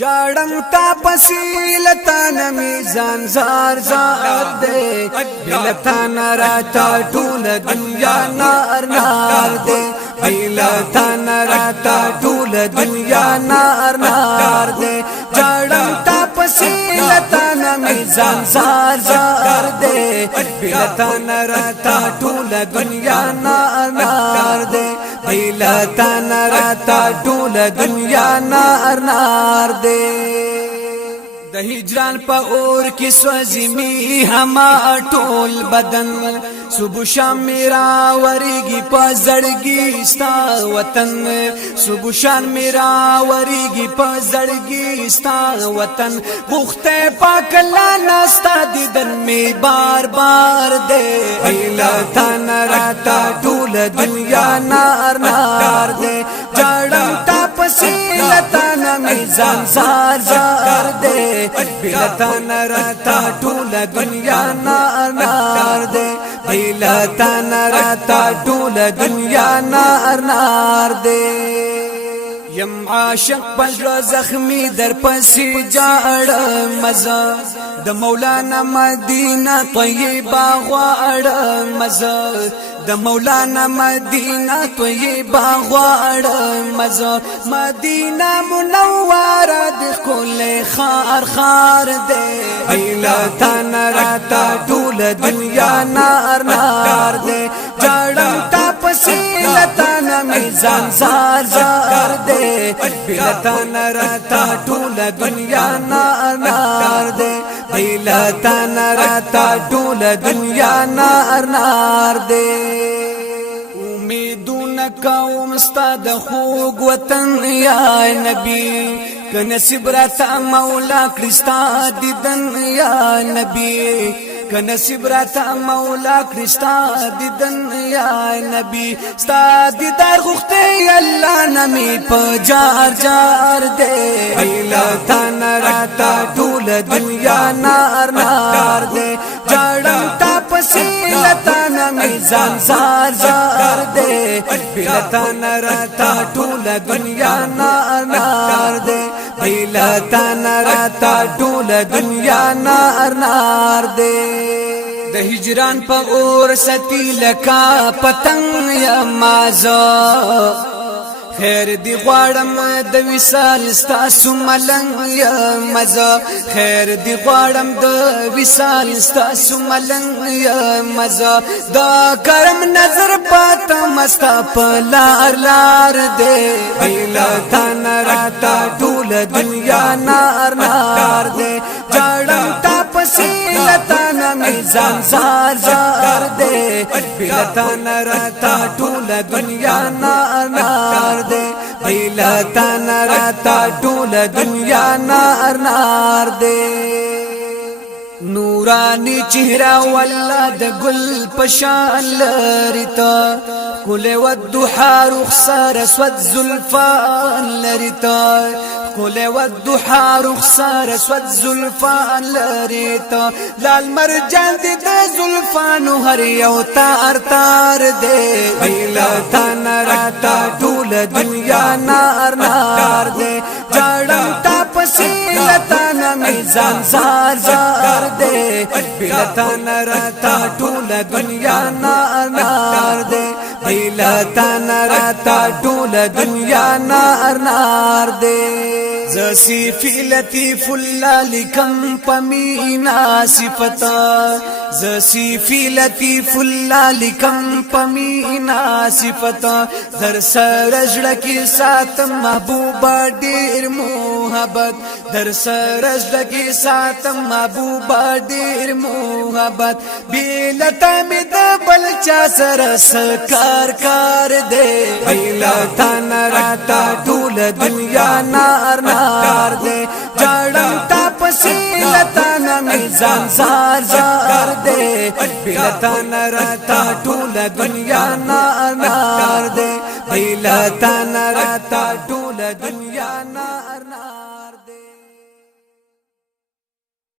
جاڑم تا پسیلتان میزان زار زار دے بلتان راتا ټول دنیا نار نار دے بلتان راتا ټول دنیا نار نار دے جاڑم تا پسیلتان میزان زار زار دے بلتان راتا ټول دنیا نار نار دے بلتان راتا ټول دنیا نار نار دے د هجران په اور کې سوځي می هما ټول بدن صبح شام میرا وریږي په زړګي ستا وطن صبح شام میرا وریږي په زړګي ستا وطن بوخته پاک لانا ستا دیدن می بار بار دے ایلا تن راتا ټول دنیا نار نار دے جاړم تا پسیلتان میزان زار زار دے بلتان راتا ټول دنیا نار نار دے بلتان راتا ټول دنیا نار نار دے یم عاشق پزړه زخمی در پسې جاړ مزه د مولانا مدینه طیبه غواړ مزه د مولانا مدینه طیبه غواړ مزه مدینه منوره د کل خار خار دے بلتان راتا ټول دنیا نار نار دے جاړم تا پسیلتان میزان زار زار دے بلتان راتا ټول دنیا نار نار دے بلتان راتا ټول دنیا نار نار دے امیدونه کوم ستا د خوږ وطن یا نبی که نصیب راته مولا کړي ستا دیدن یا نبی که نصیب راته مولا کړي ستا دیدن یا نبی ستا دیدار غوښته الله نمی په جار جار دے بلتان راته ټول دنیا نار نار دے جاړم تا پسیلتان میزان زار زار دے بلتان راتا ټول دنیا نار نار دے بلتان راتا ټول دنیا نار نار دے د هجران په اور ستی لکا پتنګ یا مازه خیر دی غواړم د وصال ستاسو ملنګ یا مزه خیر دی غواړم د وصال ستاسو ملنګ یا مزه دا کرم نظر پات مستا په لار لار دے بلتان راتا ټول دنیا نار نار دے جاړم تا پسیلتان میزان زار زار دے بلتان راتا ټول دنیا نار نار دے بلتان راتا ټول دنیا نار نار دے نورانی چهره والله د ګل پشان لریتا کل والضحى رخصار اسود زلفان لریتا کل والضحى رخصار اسود زلفان لریتا لال مرجان د زلفان هر یو تار تار دے بلتان راتا ټول دنیا نار نار دے جاړم تا پسیلتان میزان زار زار دے بلتان راتا ټول دنیا نار نار دے بلتان راتا ټول دنیا نار نار دے زسی فی لطیف اللہ لکم پمینا صفتا زسی فی لطیف اللہ لکم پمینا صفتا در سرجڑکی سات محبوبا دیر محبت در سرجڑکی سات محبوبا دیر محبت بیلتا می دبل چا سرس کار کار دے بلتان راتا ټول دنیا نار نار دے جاړم تا پسیلتان میزان زار زار دے بلتان راتا ټول دنیا نار نار دے بلتان راتا ټول دنیا نار